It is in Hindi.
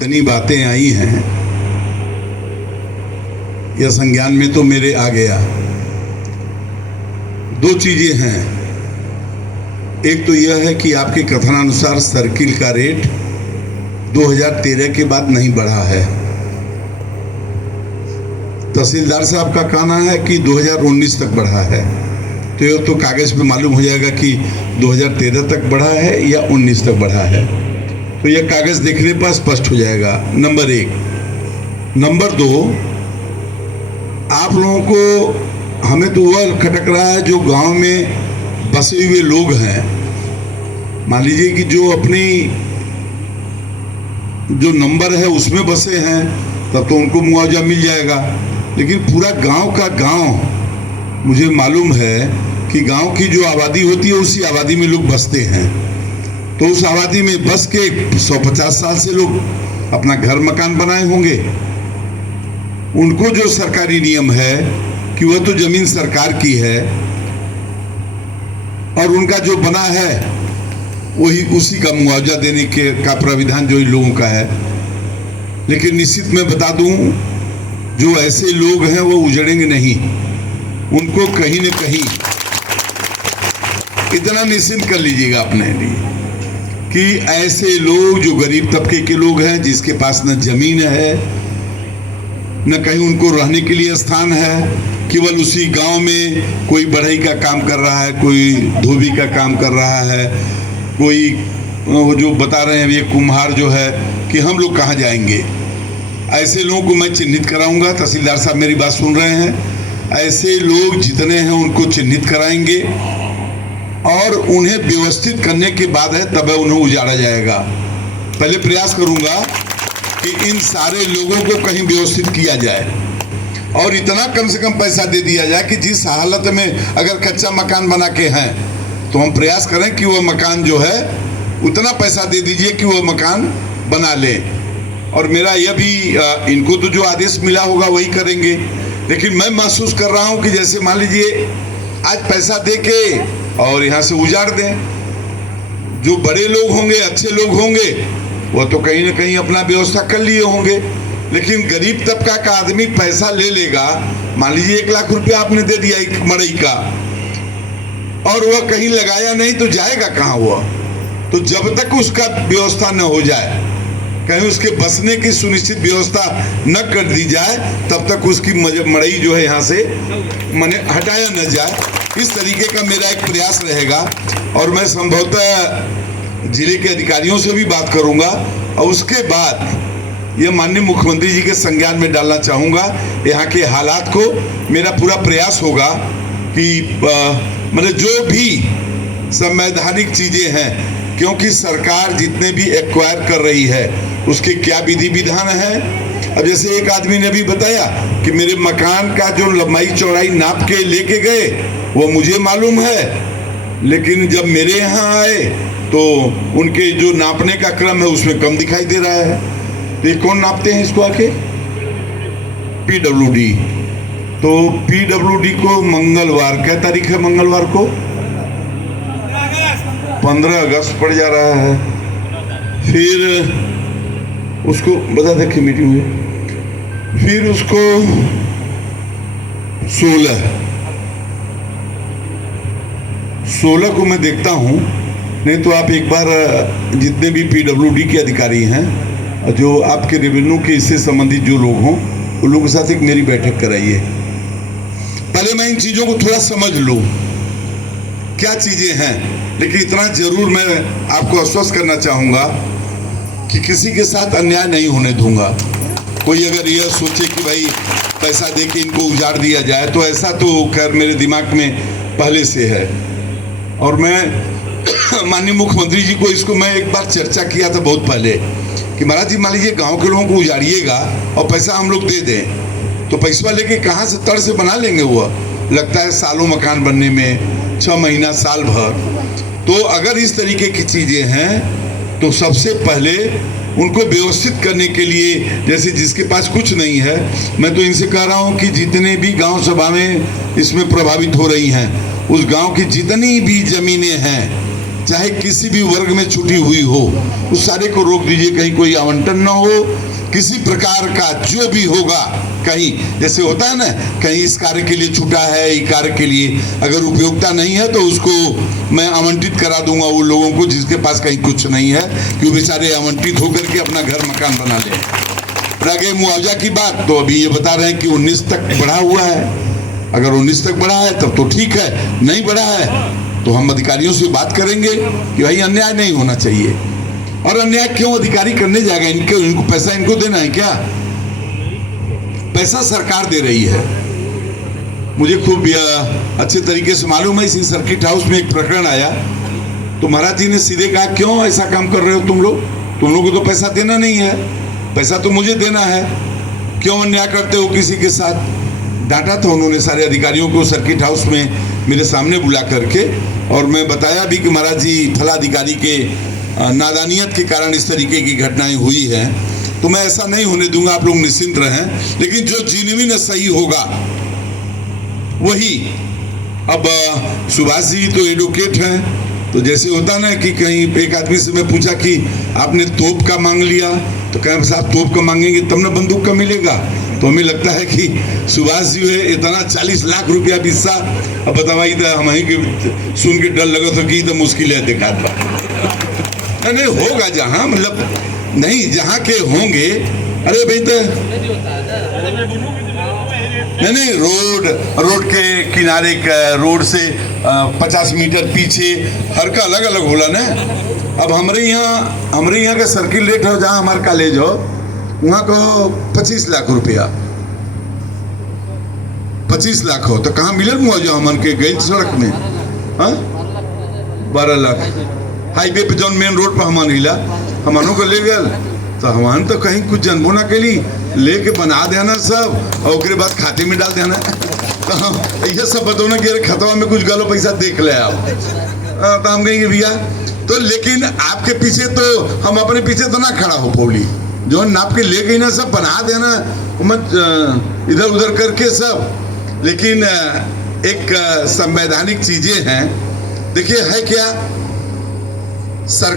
इतनी बातें आई हैं, यह संज्ञान में तो मेरे आ गया। दो चीजें हैं। एक तो यह है कि आपके कथनानुसार सर्किल का रेट 2013 के बाद नहीं बढ़ा है। तहसीलदार साहब का कहना है कि 2019 तक बढ़ा है, तो यह तो कागज पे मालूम हो जाएगा कि 2013 तक बढ़ा है या 19 तक बढ़ा है। तो यह कागज देखने पर स्पष्ट हो जाएगा, नंबर एक। नंबर दो, आप लोगों को, हमें तो वह खटक रहा है जो गांव में बसे हुए लोग हैं। मान लीजिए कि जो अपनी जो नंबर है उसमें बसे हैं, तब तो उनको मुआवजा मिल जाएगा। लेकिन पूरा गांव का गांव, मुझे मालूम है कि गांव की जो आबादी होती है उसी आबादी में लोग बसते हैं। तो उस आबादी में बस के 150 साल से लोग अपना घर मकान बनाए होंगे। उनको जो सरकारी नियम है कि वह तो जमीन सरकार की है और उनका जो बना है वही उसी का मुआवजा देने के का प्राविधान जो इन लोगों का है। लेकिन निश्चित मैं बता दूं, जो ऐसे लोग हैं वो उजड़ेंगे नहीं। उनको कहीं न कहीं इतना निश्चिंत कर लीजिएगा अपने लिए कि ऐसे लोग जो गरीब तबके के लोग हैं, जिसके पास न जमीन है न कहीं उनको रहने के लिए स्थान है, केवल उसी गांव में कोई बढ़ई का काम कर रहा है, कोई धोबी का काम कर रहा है, कोई वो जो बता रहे हैं ये कुम्हार जो है कि हम लोग कहाँ जाएंगे। ऐसे लोगों को मैं चिन्हित कराऊंगा। तहसीलदार साहब मेरी बात सुन रहे हैं। ऐसे लोग जितने हैं उनको चिन्हित कराएंगे और उन्हें व्यवस्थित करने के बाद है तब उन्हें उजाड़ा जाएगा। पहले प्रयास करूंगा कि इन सारे लोगों को कहीं व्यवस्थित किया जाए और इतना कम से कम पैसा दे दिया जाए कि जिस हालत में अगर कच्चा मकान बना के हैं तो हम प्रयास करें कि वह मकान जो है उतना पैसा दे दीजिए कि वह मकान बना ले। और मेरा यह भी, इनको तो जो आदेश मिला होगा वही करेंगे। लेकिन मैं महसूस कर रहा हूं कि जैसे मान लीजिए आज पैसा दे के और यहाँ से उजाड़ दें। जो बड़े लोग होंगे, अच्छे लोग होंगे, वो तो कहीं ना कहीं अपना व्यवस्था कर लिए होंगे। लेकिन गरीब तबका का आदमी पैसा ले लेगा। मान लीजिए 1 लाख रुपया आपने दे दिया एक मड़ई का और वह कहीं लगाया नहीं, तो जाएगा कहाँ वह? तो जब तक उसका व्यवस्था न हो जाए, कहीं उसके बसने की सुनिश्चित व्यवस्था न कर दी जाए, तब तक उसकी मड़ई जो है यहाँ से माने हटाया न जाए। इस तरीके का मेरा एक प्रयास रहेगा और मैं संभवतः जिले के अधिकारियों से भी बात करूंगा और उसके बाद यह माननीय मुख्यमंत्री जी के संज्ञान में डालना चाहूँगा। यहाँ के हालात को मेरा पूरा प्रयास होगा कि मतलब जो भी संवैधानिक चीज़ें हैं, क्योंकि सरकार जितने भी एक्वायर कर रही है उसके क्या विधि विधान है। अब जैसे एक आदमी ने भी बताया कि मेरे मकान का जो लंबाई चौड़ाई नाप के लेके गए वो मुझे मालूम है, लेकिन जब मेरे यहाँ आए तो उनके जो नापने का क्रम है उसमें कम दिखाई दे रहा है। तो ये कौन नापते हैं इसको आके? PWD। तो PWD को मंगलवार, क्या तारीख है मंगलवार को? 15 अगस्त पड़ जा रहा है। फिर उसको बता दे कि मीटिंग हुई, फिर उसको 16 को मैं देखता हूँ। नहीं तो आप एक बार जितने भी PWD के अधिकारी हैं, जो आपके रेवेन्यू के इससे संबंधित जो लोग हों, उन लोगों के साथ एक मेरी बैठक कराइए। पहले मैं इन चीज़ों को थोड़ा समझ लूँ क्या चीज़ें हैं। लेकिन इतना जरूर मैं आपको आश्वस्त करना चाहूँगा कि किसी के साथ अन्याय नहीं होने दूंगा। कोई अगर यह सोचे कि भाई पैसा दे के इनको उजाड़ दिया जाए, तो ऐसा तो खैर मेरे दिमाग में पहले से है। और मैं माननीय मुख्यमंत्री जी को इसको मैं एक बार चर्चा किया था बहुत पहले कि महाराज जी मान लीजिए गाँव के लोगों को उजाड़िएगा और पैसा हम लोग दे दें, तो पैसा लेके कहाँ से तड़ से बना लेंगे? वह लगता है सालों मकान बनने में, 6 महीना साल भर। तो अगर इस तरीके की चीज़ें हैं तो सबसे पहले उनको व्यवस्थित करने के लिए, जैसे जिसके पास कुछ नहीं है, मैं तो इनसे कह रहा हूँ कि जितने भी गांव सभाएं इसमें प्रभावित हो रही हैं, उस गांव की जितनी भी ज़मीनें हैं चाहे किसी भी वर्ग में छुटी हुई हो, उस सारे को रोक दीजिए। कहीं कोई आवंटन ना हो किसी प्रकार का, जो भी होगा। कहीं जैसे होता है ना, कहीं इस कार्य के लिए छूटा है, ये कार्य के लिए अगर उपयोगिता नहीं है तो उसको मैं आवंटित करा दूंगा वो लोगों को जिसके पास कहीं कुछ नहीं है, कि वो बेचारे आवंटित होकर के अपना घर मकान बना ले। रह मुआवजा की बात, तो अभी ये बता रहे हैं कि 19 तक बढ़ा हुआ है। अगर 19 तक बढ़ा है तब तो ठीक है, नहीं बढ़ा है तो हम अधिकारियों से बात करेंगे कि भाई अन्याय नहीं होना चाहिए। और अन्याय क्यों अधिकारी करने जाएगा? इनको पैसा इनको देना है क्या? पैसा सरकार दे रही है। मुझे खूब अच्छे तरीके से मालूम है, इसी सर्किट हाउस में एक प्रकरण आया तो महाराज जी ने सीधे कहा, क्यों ऐसा काम कर रहे हो तुम लोग को तो पैसा देना नहीं है, पैसा तो मुझे देना है, क्यों अन्याय करते हो किसी के साथ? डांटा था उन्होंने सारे अधिकारियों को सर्किट हाउस में मेरे सामने बुला करके, और मैं बताया भी कि महाराज जी फला अधिकारी के नादानियत के कारण इस तरीके की घटनाएं हुई हैं, तो मैं ऐसा नहीं होने दूंगा, आप लोग निश्चिंत रहें। लेकिन जो जेन्युइन सही होगा वही। अब सुभाष जी तो एडवोकेट हैं, तो जैसे होता ना कि कहीं एक आदमी से मैं पूछा कि आपने तोप का मांग लिया, तो कहें साहब तोप का मांगेंगे तब ना बंदूक का मिलेगा। तो हमें लगता है कि सुभाष जी है इतना 40 लाख रुपया हिस्सा, अब बतावाई था हम के सुन के डर लगा तो कि तो मुश्किल है देखा नहीं होगा जहाँ, मतलब नहीं जहाँ के होंगे। अरे भाई तो नहीं रोड के किनारे का, रोड से 50 मीटर पीछे हर का अलग अलग होला ना। अब हमारे यहाँ का सर्किल रेट हो जहाँ हमारा कॉलेज हो वहाँ को 25 लाख रुपया, 25 लाख हो तो कहाँ मिलल मुआवजा हमन के गई सड़क में? हाँ 12 लाख हाईवे पे जौन मेन रोड पर हमान हिला हमनों को ले गल, तो हमान तो कहीं कुछ जनबो ना कैली, लेके बना देना सब और उसके बाद खाते में डाल देना। तो ये सब बताओ ना कि खतवा में कुछ गलो पैसा देख ले आप, तो हम कहेंगे भैया तो, लेकिन आपके पीछे तो हम अपने पीछे तो ना खड़ा हो पौली, जो नाप के ले गई ना सब बना देना मत इधर उधर करके सब। लेकिन एक संवैधानिक चीजें हैं, देखिए है क्या सर